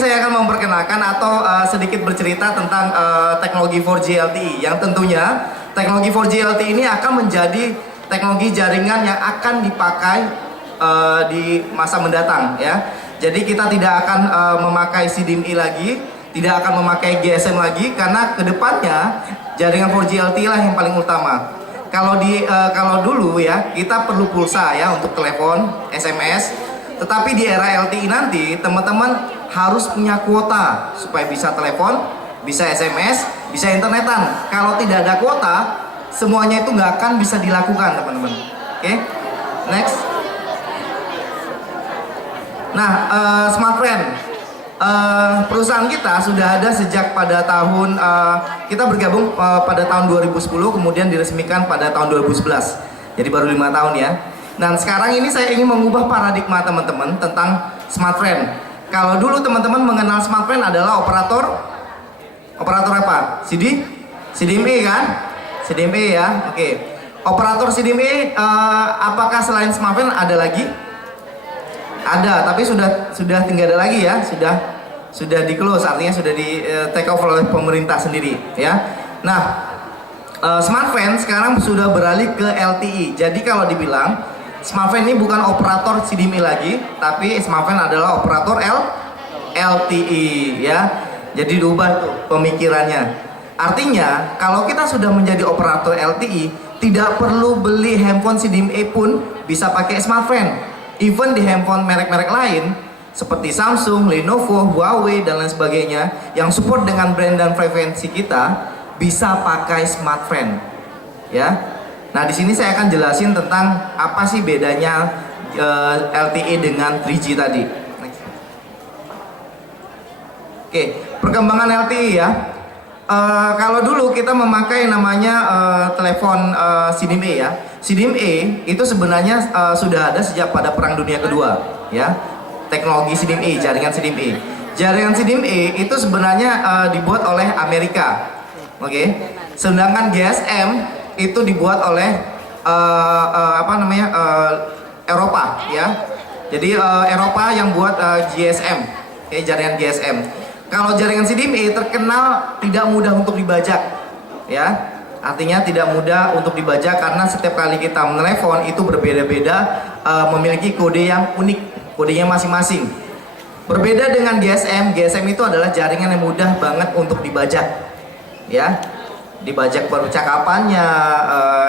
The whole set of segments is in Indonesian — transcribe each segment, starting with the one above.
Saya akan memperkenalkan atau sedikit bercerita tentang teknologi 4G LTE yang tentunya teknologi 4G LTE ini akan menjadi teknologi jaringan yang akan dipakai di masa mendatang ya. Jadi kita tidak akan memakai CDMA lagi, tidak akan memakai GSM lagi karena kedepannya jaringan 4G LTE lah yang paling utama. Kalau dulu ya kita perlu pulsa ya untuk telepon, SMS, tetapi di era LTE nanti teman-teman harus punya kuota supaya bisa telepon, bisa SMS, bisa internetan. Kalau tidak ada kuota, semuanya itu nggak akan bisa dilakukan, teman-teman. Oke, next. Nah, Smartfren, perusahaan kita sudah ada sejak pada tahun kita bergabung pada tahun 2010, kemudian diresmikan pada tahun 2011. Jadi baru 5 tahun ya. Dan sekarang ini saya ingin mengubah paradigma teman-teman tentang Smartfren. Kalau dulu teman-teman mengenal Smartfren adalah operator apa? CDMA kan? CDMA ya. Oke. Operator CDMA apakah selain Smartfren ada lagi? Ada, tapi sudah tinggal ada lagi ya. Sudah di close, artinya sudah di take over oleh pemerintah sendiri ya. Nah, Smartfren sekarang sudah beralih ke LTE. Jadi kalau dibilang Smartfren ini bukan operator CDMA lagi, tapi Smartfren adalah operator LTE ya. Jadi diubah tuh pemikirannya. Artinya kalau kita sudah menjadi operator LTE, tidak perlu beli handphone CDMA pun bisa pakai Smartfren. Even di handphone merek-merek lain seperti Samsung, Lenovo, Huawei dan lain sebagainya yang support dengan brand dan frekuensi kita bisa pakai Smartfren ya. Nah, di sini saya akan jelasin tentang apa sih bedanya LTE dengan 3G tadi. Next. Oke, perkembangan LTE ya. Kalau dulu kita memakai namanya telepon CDMA ya. CDMA itu sebenarnya sudah ada sejak pada Perang Dunia Kedua ya. Teknologi CDMA, jaringan CDMA. Jaringan CDMA itu sebenarnya dibuat oleh Amerika. Oke. Sedangkan GSM itu dibuat oleh Eropa ya. Jadi Eropa yang buat GSM, jaringan GSM. Kalau jaringan CDMA terkenal tidak mudah untuk dibajak ya. Artinya tidak mudah untuk dibajak karena setiap kali kita menelepon itu berbeda-beda, memiliki kode yang unik, kodenya masing-masing. Berbeda dengan GSM, GSM itu adalah jaringan yang mudah banget untuk dibajak ya. Dibajak percakapannya,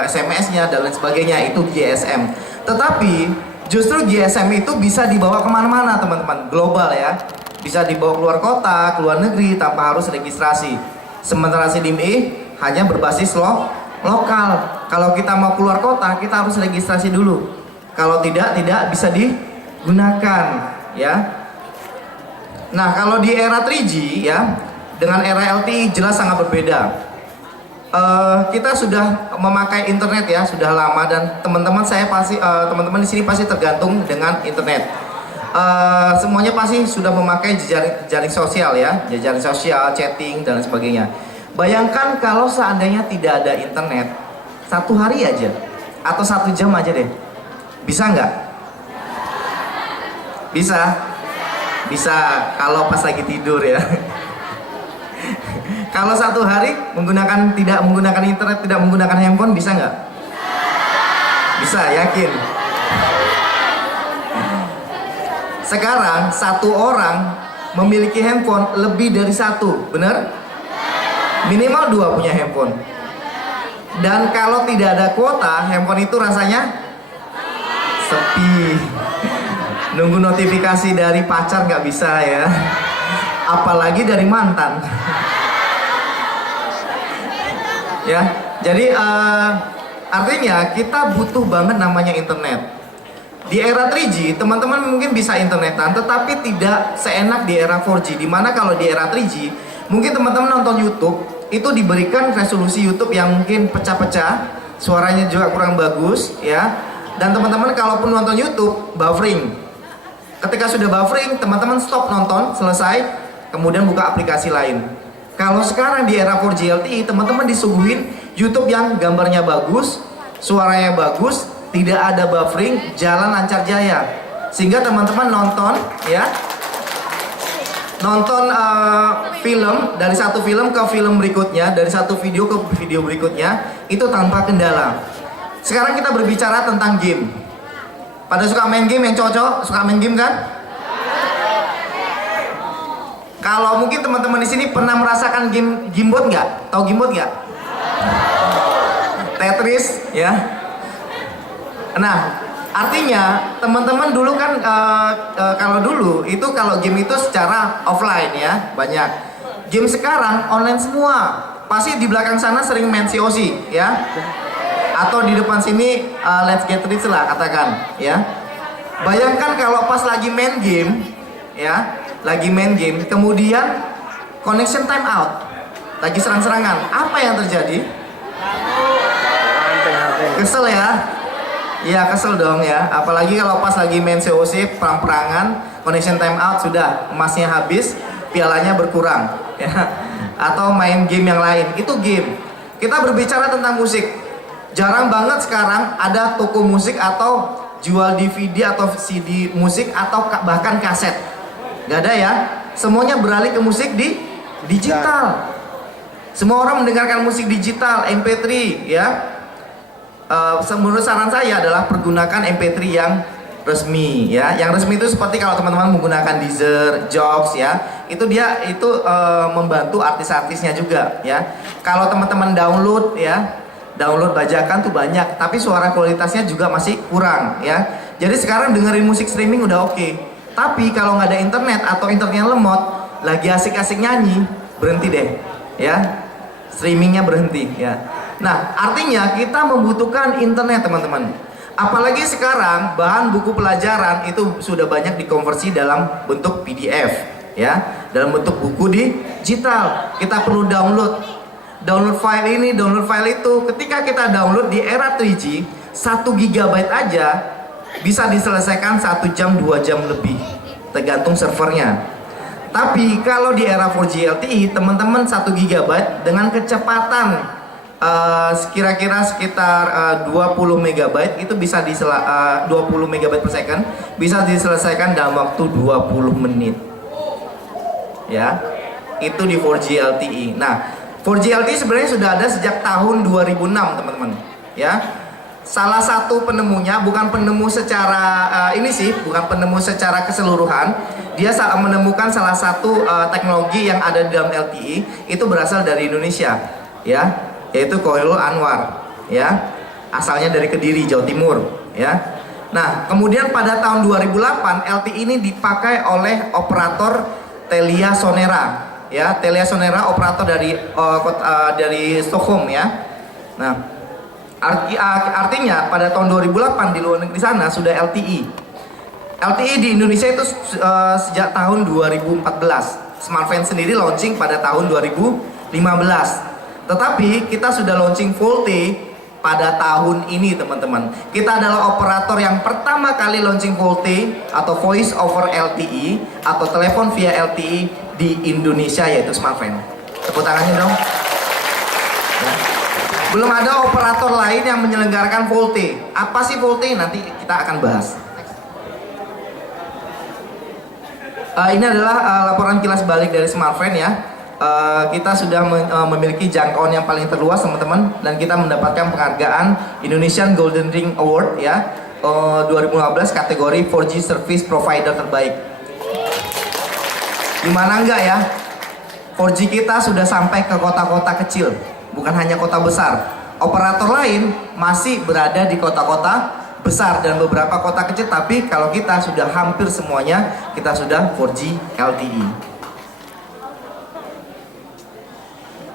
SMS-nya dan lain sebagainya, itu GSM. Tetapi justru GSM itu bisa dibawa kemana-mana teman-teman, global ya. Bisa dibawa keluar kota, keluar negeri tanpa harus registrasi. Sementara CDMA hanya berbasis lokal. Kalau kita mau keluar kota, kita harus registrasi dulu. Kalau tidak bisa digunakan ya. Nah, kalau di era 3G ya, dengan era LTE jelas sangat berbeda. Kita sudah memakai internet ya, sudah lama, dan teman-teman di sini pasti tergantung dengan internet. Semuanya pasti sudah memakai jaring sosial ya, jaring sosial, chatting dan lain sebagainya. Bayangkan kalau seandainya tidak ada internet, 1 hari aja atau 1 jam aja deh, bisa nggak? Bisa kalau pas lagi tidur ya. Kalau 1 hari tidak menggunakan internet, tidak menggunakan handphone, bisa nggak? Bisa, yakin? Sekarang 1 orang memiliki handphone lebih dari 1, bener? Minimal 2 punya handphone. Dan kalau tidak ada kuota, handphone itu rasanya sepi. Nunggu notifikasi dari pacar nggak bisa ya, apalagi dari mantan. Ya, jadi artinya kita butuh banget namanya internet. Di era 3G, teman-teman mungkin bisa internetan, tetapi tidak seenak di era 4G. Dimana kalau di era 3G, mungkin teman-teman nonton YouTube, itu diberikan resolusi YouTube yang mungkin pecah-pecah, suaranya juga kurang bagus, ya. Dan teman-teman kalaupun nonton YouTube, buffering. Ketika sudah buffering, teman-teman stop nonton, selesai, kemudian buka aplikasi lain. Kalau sekarang di era 4G LTE, teman-teman disuguhin YouTube yang gambarnya bagus, suaranya bagus, tidak ada buffering, jalan lancar jaya. Sehingga teman-teman nonton ya, nonton film, dari satu film ke film berikutnya, dari satu video ke video berikutnya, itu tanpa kendala. Sekarang kita berbicara tentang game. Pada suka main game, yang cowok suka main game kan? Kalau mungkin teman-teman di sini pernah merasakan game Gamebot nggak? Tahu Gamebot nggak? Tetris, ya. Nah, artinya teman-teman dulu kan kalau dulu itu kalau game itu secara offline ya banyak. Game sekarang online semua. Pasti di belakang sana sering main COC ya. Atau di depan sini Let's Get Rich lah katakan ya. Bayangkan kalau pas lagi main game ya, lagi main game kemudian connection time out. Lagi serang-serangan. Apa yang terjadi? Kesel ya. Iya kesel dong ya, apalagi kalau pas lagi main COC perang-perangan, connection time out sudah, emasnya habis, pialanya berkurang ya. Atau main game yang lain, itu game. Kita berbicara tentang musik, jarang banget sekarang ada toko musik atau jual DVD atau CD musik atau bahkan kaset. Gak ada ya, semuanya beralih ke musik di digital. Semua orang mendengarkan musik digital, MP3 ya. Menurut saran saya adalah pergunakan MP3 yang resmi ya. Yang resmi itu seperti kalau teman-teman menggunakan Deezer, Joox ya, itu dia itu membantu artis-artisnya juga ya. Kalau teman-teman download ya, download bajakan tuh banyak, tapi suara kualitasnya juga masih kurang ya. Jadi sekarang dengerin musik streaming udah oke. Tapi kalau nggak ada internet atau internetnya lemot, lagi asik-asik nyanyi, berhenti deh ya. Streamingnya berhenti ya. Nah, artinya kita membutuhkan internet teman-teman. Apalagi sekarang bahan buku pelajaran itu sudah banyak dikonversi dalam bentuk PDF ya, dalam bentuk buku digital. Kita perlu download file ini, download file itu. Ketika kita download di era 3G, 1 GB aja bisa diselesaikan 1 jam 2 jam lebih, tergantung servernya. Tapi kalau di era 4G LTE, teman-teman 1 GB dengan kecepatan kira-kira sekitar 20 MB itu bisa 20 MB per second bisa diselesaikan dalam waktu 20 menit ya, itu di 4G LTE. Nah, 4G LTE sebenarnya sudah ada sejak tahun 2006 teman-teman ya. Salah satu penemunya bukan penemu secara bukan penemu secara keseluruhan. Dia menemukan salah satu teknologi yang ada di dalam LTE itu berasal dari Indonesia ya, yaitu Khoirul Anwar ya, asalnya dari Kediri, Jawa Timur ya. Nah, kemudian pada tahun 2008 LTE ini dipakai oleh operator Telia Sonera ya. Telia Sonera operator dari Stockholm ya. Nah, artinya pada tahun 2008 di luar negeri sana sudah LTE. LTE di Indonesia itu sejak tahun 2014. Smartfren sendiri launching pada tahun 2015. Tetapi kita sudah launching VoLTE pada tahun ini teman-teman. Kita adalah operator yang pertama kali launching VoLTE atau Voice over LTE atau telepon via LTE di Indonesia, yaitu Smartfren. Tepuk tangannya dong ya. Belum ada operator lain yang menyelenggarakan VoLTE. Apa sih VoLTE? Nanti kita akan bahas. Ini adalah laporan kilas balik dari Smartfren ya. Kita sudah memiliki jangkauan yang paling terluas teman-teman, dan kita mendapatkan penghargaan Indonesian Golden Ring Award ya 2015 kategori 4G Service Provider terbaik. Gimana enggak ya, 4G kita sudah sampai ke kota-kota kecil, bukan hanya kota besar. Operator lain masih berada di kota-kota besar dan beberapa kota kecil, tapi kalau kita sudah hampir semuanya kita sudah 4G LTE.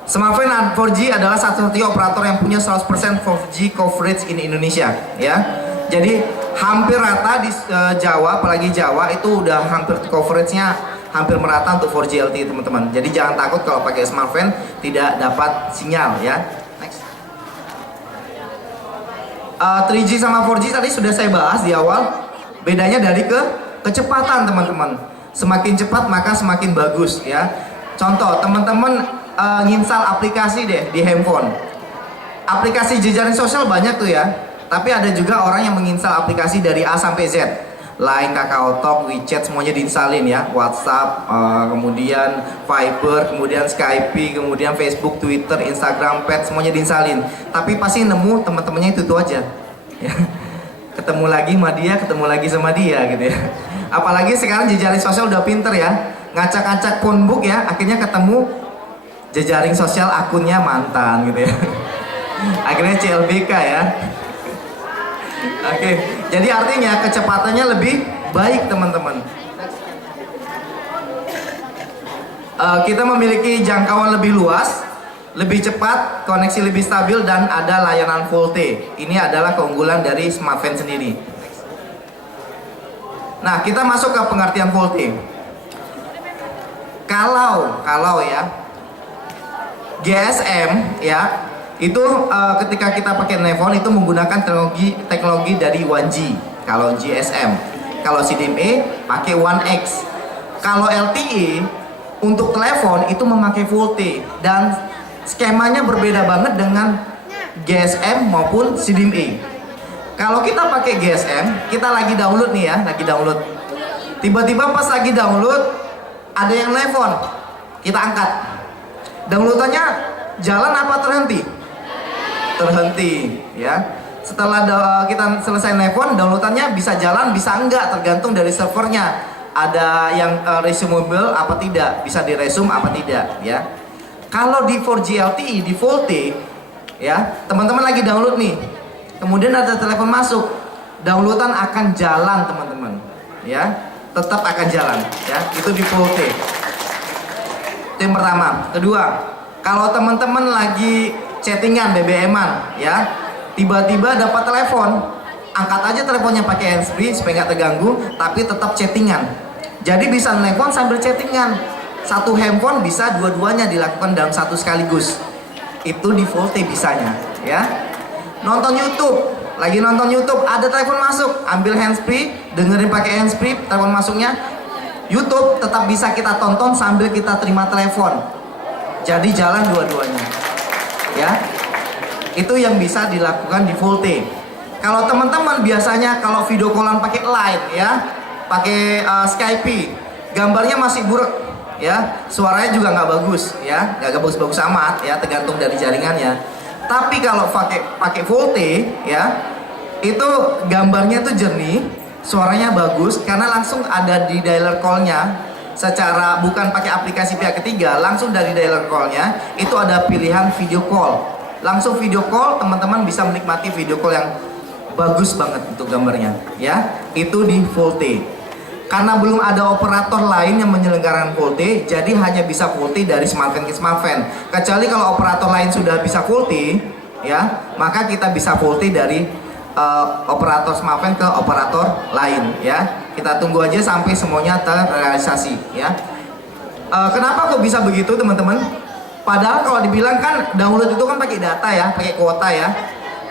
Smartfren 4G adalah satu-satunya operator yang punya 100% 4G coverage in Indonesia ya. Jadi hampir rata di Jawa, apalagi Jawa itu udah hampir coveragenya hampir merata untuk 4G LTE teman-teman. Jadi jangan takut kalau pakai Smartfren tidak dapat sinyal ya. Next. 3G sama 4G tadi sudah saya bahas di awal. Bedanya dari kecepatan teman-teman. Semakin cepat maka semakin bagus ya. Contoh teman-teman nginstal aplikasi deh di handphone. Aplikasi jejaring sosial banyak tuh ya. Tapi ada juga orang yang menginstal aplikasi dari A sampai Z. Line, KakaoTalk, WeChat semuanya diinstalin ya, WhatsApp, kemudian Viber, kemudian Skype, kemudian Facebook, Twitter, Instagram, Pet semuanya diinstalin. Tapi pasti nemu teman-temannya itu aja. Ya. Ketemu lagi sama dia, ketemu lagi sama dia gitu ya. Apalagi sekarang jejaring sosial udah pinter ya, ngacak-ngacak phonebook ya, akhirnya ketemu jejaring sosial akunnya mantan gitu ya. Akhirnya CLBK ya. Oke, jadi artinya kecepatannya lebih baik teman-teman. Kita memiliki jangkauan lebih luas, lebih cepat, koneksi lebih stabil, dan ada layanan VoLTE. Ini adalah keunggulan dari Smartfren sendiri. Nah, kita masuk ke pengertian VoLTE. Kalau ya GSM ya, itu ketika kita pakai nelpon itu menggunakan teknologi dari 1G kalau GSM. Kalau CDMA pakai 1X. Kalau LTE untuk telepon itu memakai VoLTE, dan skemanya berbeda banget dengan GSM maupun CDMA. Kalau kita pakai GSM, kita lagi download nih ya, lagi download. Tiba-tiba pas lagi download ada yang nelpon, kita angkat. Downloadannya jalan apa terhenti? Terhenti ya. Setelah kita selesai nelpon, downloadannya bisa jalan bisa enggak, tergantung dari servernya. Ada yang resumable apa tidak, bisa diresume apa tidak ya. Kalau di 4G LTE di VoLTE ya, teman-teman lagi download nih, kemudian ada telepon masuk, downloadan akan jalan teman-teman ya, tetap akan jalan ya, itu di VoLTE. Itu yang pertama. Kedua, kalau teman-teman lagi chattingan, BBM-an ya, tiba-tiba dapat telepon, angkat aja teleponnya pakai handsfree supaya nggak terganggu, tapi tetap chattingan. Jadi bisa nelpon sambil chattingan. Satu handphone bisa dua-duanya dilakukan dalam satu sekaligus. Itu di VoLTE bisanya ya. Nonton YouTube, lagi nonton YouTube, ada telepon masuk, ambil handsfree, dengerin pakai handsfree, telepon masuknya, YouTube tetap bisa kita tonton sambil kita terima telepon. Jadi jalan dua-duanya ya. Itu yang bisa dilakukan di VoLTE. Kalau teman-teman biasanya kalau video callan pakai Line ya, pakai Skype, gambarnya masih buruk ya, suaranya juga nggak bagus ya, nggak bagus-bagus amat ya, tergantung dari jaringannya. Tapi kalau pakai VoLTE ya, itu gambarnya tuh jernih, suaranya bagus karena langsung ada di dialer call-nya. Secara bukan pakai aplikasi pihak ketiga, langsung dari dialer call-nya itu ada pilihan video call. Langsung video call, teman-teman bisa menikmati video call yang bagus banget untuk gambarnya ya. Itu di VoLTE. Karena belum ada operator lain yang menyelenggarakan VoLTE, jadi hanya bisa VoLTE dari Smartfren ke Smartfren. Kecuali kalau operator lain sudah bisa VoLTE ya, maka kita bisa VoLTE dari operator Smartfren ke operator lain ya. Kita tunggu aja sampai semuanya terrealisasi ya. Kenapa kok bisa begitu teman-teman? Padahal kalau dibilang kan download itu kan pakai data ya, pakai kuota ya.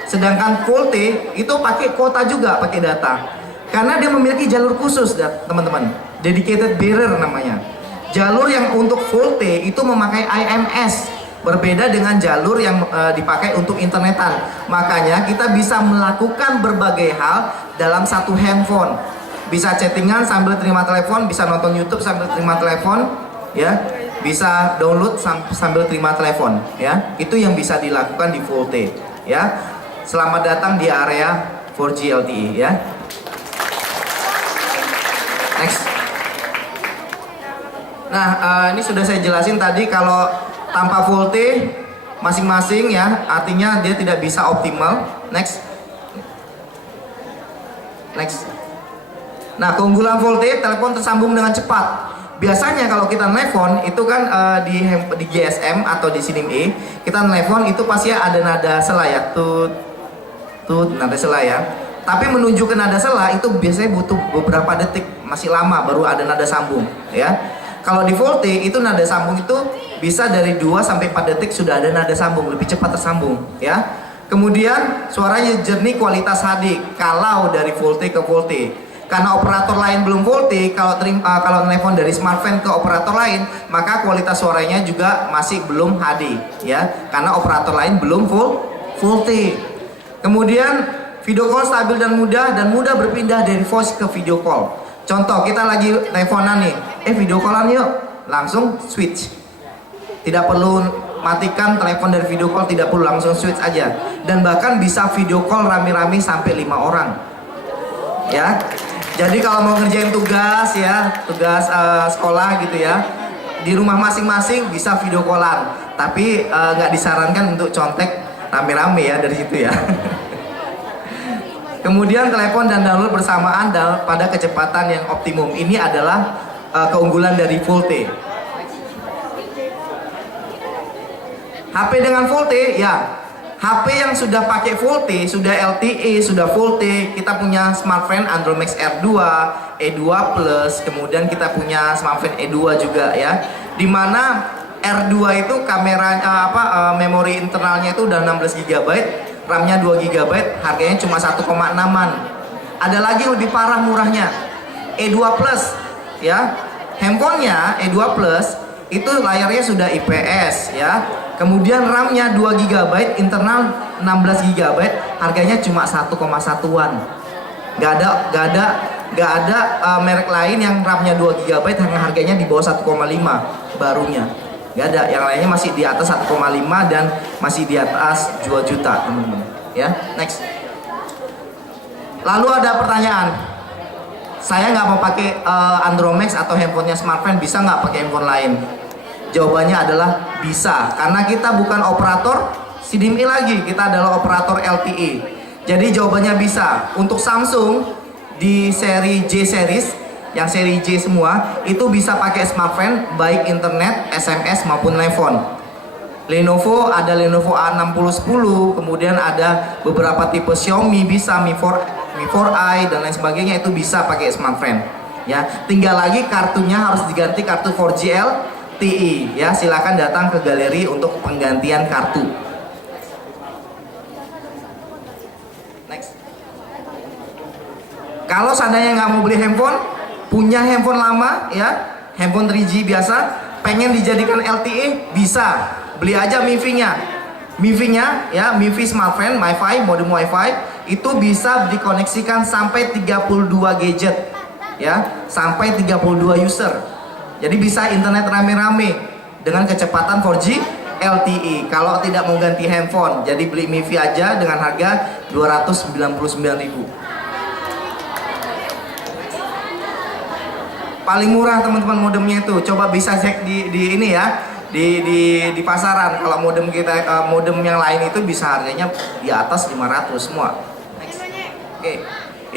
Sedangkan VoLTE itu pakai kuota juga, pakai data. Karena dia memiliki jalur khusus teman-teman, dedicated bearer namanya. Jalur yang untuk VoLTE itu memakai IMS, berbeda dengan jalur yang dipakai untuk internetan. Makanya kita bisa melakukan berbagai hal dalam satu handphone. Bisa chattingan sambil terima telepon, bisa nonton YouTube sambil terima telepon ya, bisa download sambil terima telepon ya. Itu yang bisa dilakukan di VoLTE ya. Selamat datang di area 4G LTE ya. Next. Nah, ini sudah saya jelasin tadi, kalau tanpa VoLTE masing-masing ya, artinya dia tidak bisa optimal. Next. Next. Nah, keunggulan VoLTE, telepon tersambung dengan cepat. Biasanya kalau kita nelpon itu kan di GSM atau di CDMA, kita nelpon itu pasti ada nada sela ya, tut nada sela ya. Tapi menuju ke nada sela itu biasanya butuh beberapa detik, masih lama baru ada nada sambung ya. Kalau di VoLTE itu nada sambung itu bisa dari 2 sampai 4 detik sudah ada nada sambung, lebih cepat tersambung ya. Kemudian suaranya jernih, kualitas HD kalau dari VoLTE ke VoLTE. Karena operator lain belum VoLTE, kalau telepon dari Smartfren ke operator lain, maka kualitas suaranya juga masih belum HD ya. Karena operator lain belum VoLTE. Kemudian Video call stabil dan mudah berpindah dari voice ke video call. Contoh, kita lagi teleponan nih, video callan yuk, langsung switch. Tidak perlu matikan telepon dari video call, tidak perlu, langsung switch aja. Dan bahkan bisa video call rame-rame sampai 5 orang. Ya. Jadi kalau mau ngerjain tugas ya, tugas sekolah gitu ya, di rumah masing-masing bisa video callan. Tapi nggak disarankan untuk contek rame-rame ya dari situ ya. Kemudian telepon dan download bersamaan pada kecepatan yang optimum. Ini adalah keunggulan dari VoLTE. HP dengan VoLTE ya, HP yang sudah pakai VoLTE, sudah LTE, sudah VoLTE, kita punya smartphone Android Max R2, E2 Plus, kemudian kita punya smartphone E2 juga ya. Dimana R2 itu kameranya memori internalnya itu udah 16 GB, RAM-nya 2 GB, harganya cuma 1,6an. Ada lagi yang lebih parah murahnya, E2 Plus ya. Handphonenya E2 Plus itu layarnya sudah IPS ya. Kemudian RAM-nya 2 GB, internal 16 GB, harganya cuma 1,1an. Gak ada merek lain yang RAM-nya 2 GB harganya di bawah 1,5 barunya. Gak ada, yang lainnya masih di atas 1,5 dan masih di atas 2 juta teman-teman. Ya, next. Lalu ada pertanyaan, saya nggak mau pakai Android Max atau handphonenya smartphone, bisa nggak pakai handphone lain? Jawabannya adalah bisa, karena kita bukan operator CDMA lagi, kita adalah operator LTE. Jadi jawabannya bisa. Untuk Samsung di seri J series, yang seri J semua itu bisa pakai smartphone, baik internet, SMS maupun telepon. Lenovo ada Lenovo A6010, kemudian ada beberapa tipe Xiaomi bisa, Mi 4i dan lain sebagainya, itu bisa pakai smartphone. Ya, tinggal lagi kartunya harus diganti kartu 4G LTE. Ya, silakan datang ke galeri untuk penggantian kartu. Next. Kalau seandainya nggak mau beli handphone, punya handphone lama ya, handphone 3G biasa, pengen dijadikan LTE, bisa beli aja MiFi-nya ya, MiFi smartphone, MiFi, modem WiFi itu bisa dikoneksikan sampai 32 gadget ya, sampai 32 user. Jadi bisa internet rame-rame dengan kecepatan 4G LTE. Kalau tidak mau ganti handphone, jadi beli MiFi aja dengan harga 299.000. Paling murah teman-teman modemnya itu, coba bisa cek di ini ya, di pasaran. Kalau modem kita modem yang lain itu bisa harganya di atas 500 semua. Next. Oke.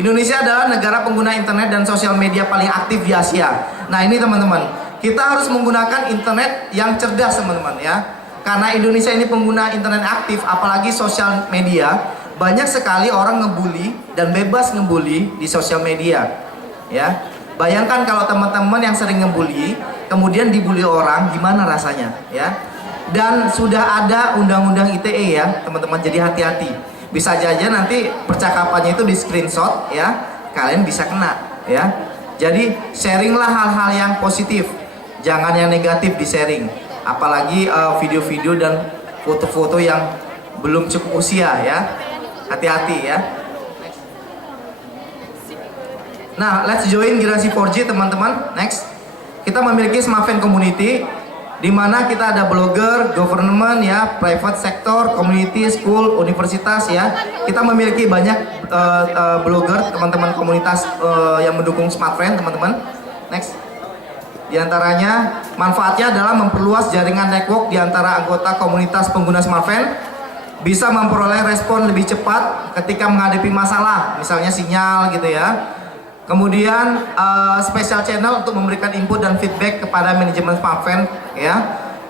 Indonesia adalah negara pengguna internet dan sosial media paling aktif di Asia. Nah, ini teman-teman, kita harus menggunakan internet yang cerdas teman-teman ya. Karena Indonesia ini pengguna internet aktif, apalagi sosial media, banyak sekali orang ngebully dan bebas ngebully di sosial media. Ya. Bayangkan kalau teman-teman yang sering ngebully, kemudian dibully orang, gimana rasanya, ya? Dan sudah ada undang-undang ITE ya, teman-teman. Jadi hati-hati. Bisa aja nanti percakapannya itu di screenshot, ya, kalian bisa kena, ya. Jadi sharinglah hal-hal yang positif, jangan yang negatif di sharing. Apalagi video-video dan foto-foto yang belum cukup usia, ya. Hati-hati, ya. Nah, let's join generasi 4G teman-teman. Next, kita memiliki smartphone community, di mana kita ada blogger, government ya, private sector, community, school, universitas ya. Kita memiliki banyak blogger, teman-teman komunitas yang mendukung smartphone teman-teman. Next, di antaranya manfaatnya adalah memperluas jaringan network di antara anggota komunitas pengguna smartphone, bisa memperoleh respon lebih cepat ketika menghadapi masalah, misalnya sinyal gitu ya. Kemudian special channel untuk memberikan input dan feedback kepada manajemen smartphone ya.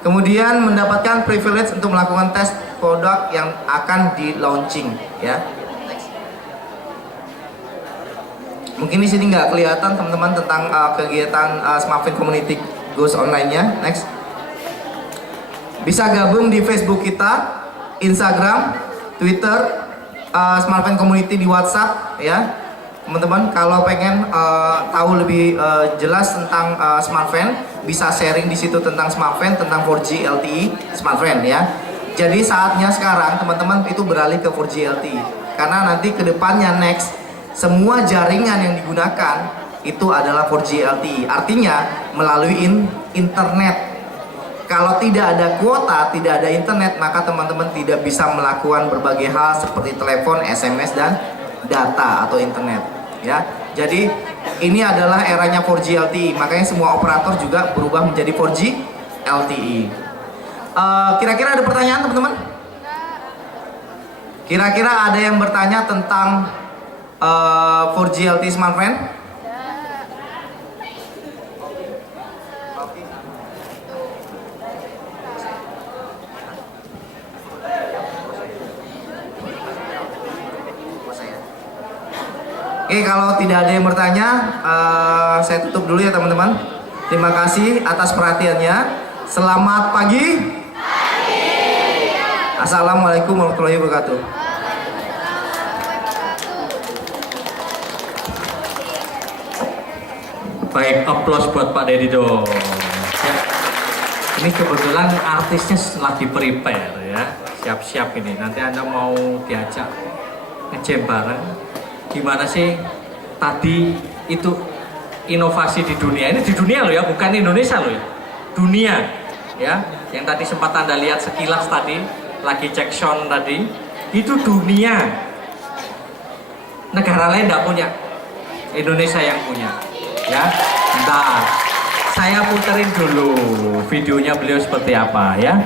Kemudian mendapatkan privilege untuk melakukan tes produk yang akan di launching ya. Mungkin di sini nggak kelihatan teman-teman tentang kegiatan smartphone community goes online-nya. Next. Bisa gabung di Facebook kita, Instagram, Twitter, smartphone community di WhatsApp ya. Teman-teman kalau pengen tahu lebih jelas tentang smartphone, bisa sharing di situ tentang smartphone, tentang 4G LTE smartphone ya. Jadi saatnya sekarang teman-teman itu beralih ke 4G LTE. karena nanti kedepannya next semua jaringan yang digunakan itu adalah 4G LTE, artinya melalui internet. Kalau tidak ada kuota, tidak ada internet, maka teman-teman tidak bisa melakukan berbagai hal seperti telepon, SMS, dan data atau internet. Ya, jadi ini adalah eranya 4G LTE, makanya semua operator juga berubah menjadi 4G LTE. Kira-kira ada pertanyaan teman-teman? Kira-kira ada yang bertanya tentang 4G LTE smartphone? Oke, kalau tidak ada yang bertanya, saya tutup dulu ya teman-teman. Terima kasih atas perhatiannya. Selamat pagi. Assalamualaikum warahmatullahi wabarakatuh. Baik, aplaus buat Pak Dedi dong. Ya. Ini kebetulan artisnya lagi prepare ya, siap-siap ini. Nanti Anda mau diajak ngejam bareng. Gimana sih tadi itu inovasi di dunia? Ini di dunia loh ya, bukan Indonesia loh ya. Dunia ya, yang tadi sempat Anda lihat sekilas tadi, lagi cek sound tadi, itu dunia. Negara lain nggak punya, Indonesia yang punya. Ya, bentar, saya puterin dulu videonya beliau seperti apa ya.